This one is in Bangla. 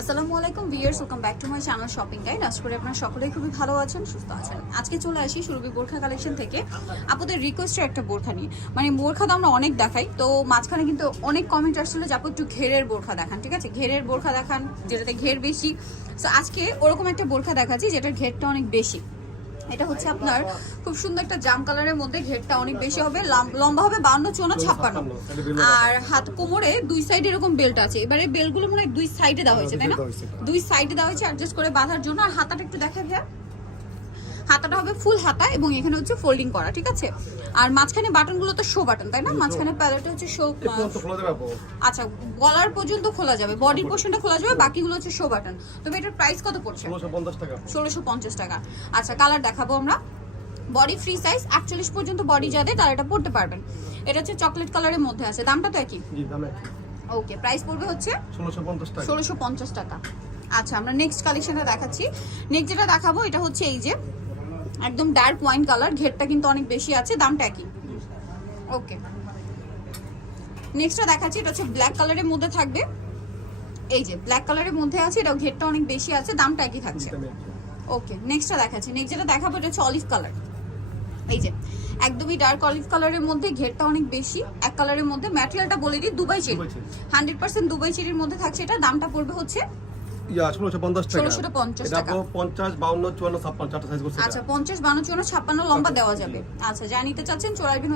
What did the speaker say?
আসসালামু আলাইকুম viewers, welcome back to my channel shopping guide. আশা করি আপনারা সকলেই খুবই ভালো আছেন, সুস্থ আছেন। আজকে চলে আসি সুরভি বোরখা কালেকশন থেকে আপনাদের রিকোয়েস্টের একটা বোরখা নিয়ে। মানে বোরখা তো আমরা অনেক দেখাই, তো মাঝখানে কিন্তু অনেক কমেন্ট আসছিল যে আপু একটু ঘেরের বোরখা দেখান, ঠিক আছে, ঘেরের বোরখা দেখান যেটাতে ঘের বেশি। তো আজকে ওরকম একটা বোরখা দেখাচ্ছি যেটার ঘেরটা অনেক বেশি। এটা হচ্ছে আপনার খুব সুন্দর একটা জাম কালারের মধ্যে, ঘেরটা অনেক বেশি হবে, লম্বা হবে 52, 54, আর হাত কোমরে দুই সাইডে এরকম বেল্ট আছে। এবারে বেল্টগুলো মনে হয় দুই সাইডে দেওয়া হয়েছে, তাই না? দুই সাইডে দেওয়া হয়েছে অ্যাডজাস্ট করে বাঁধার জন্য। আর হাতাটা একটু দেখা ভাইয়া, হাতাটা হবে ফুল হাতা এবং এখানে হচ্ছে ফোল্ডিং করা, ঠিক আছে। আর মাঝখানে বাটনগুলো তো শো বাটন, তাই না? মাঝখানে প্যালেটে হচ্ছে শো, আচ্ছা গলার পর্যন্ত খোলা যাবে, বডির পোর্শনটা খোলা যাবে, বাকিগুলো হচ্ছে শো বাটন। তবে এটার প্রাইস কত পড়ছে? 1650 টাকা। 1650 টাকা। আচ্ছা কালার দেখাবো আমরা। বডি ফ্রি সাইজ 48 পর্যন্ত বডি যাদের তারা এটা পড়তে পারবেন। এটা হচ্ছে চকলেট কালারের মধ্যে আছে, দামটা তো একই? জি দাম একই। ওকে, প্রাইস পড়বে হচ্ছে 1650 টাকা। 1650 টাকা। আচ্ছা আমরা নেক্সট কালেকশনটা দেখাচ্ছি। নেক্সট যেটা দেখাবো এটা হচ্ছে এই যে একদম ডার্ক ওয়াইন কালার, ঘেরটা কিন্তু অনেক বেশি আছে, দামটা একই। ওকে, নেক্সটটা দেখাচ্ছি। এটা হচ্ছে ব্ল্যাক কালারের মধ্যে থাকবে, এই যে ব্ল্যাক কালারের মধ্যে আছে, এটাও ঘেরটা অনেক বেশি আছে, দামটা একই থাকছে। ওকে, নেক্সটটা দেখাচ্ছি। নেক্সট যেটা দেখাবো এটা হচ্ছে অলিভ কালার, এই যে একদমই ডার্ক অলিভ কালারের মধ্যে, ঘেরটা অনেক বেশি, এক কালারের মধ্যে। ম্যাটেরিয়ালটা বলে দিই দুবাই চেরি, 100% দুবাই চেরির মধ্যে থাকছে। এটা দামটা পড়বে হচ্ছে 1650 টাকা। 1650 এটা টাকা। 50 52 54 56 চারটা সাইজ করছে। আচ্ছা 50 52 54 56 লম্বা দেওয়া যাবে। আচ্ছা যা নিতে চাচ্ছেন চলে আসবেন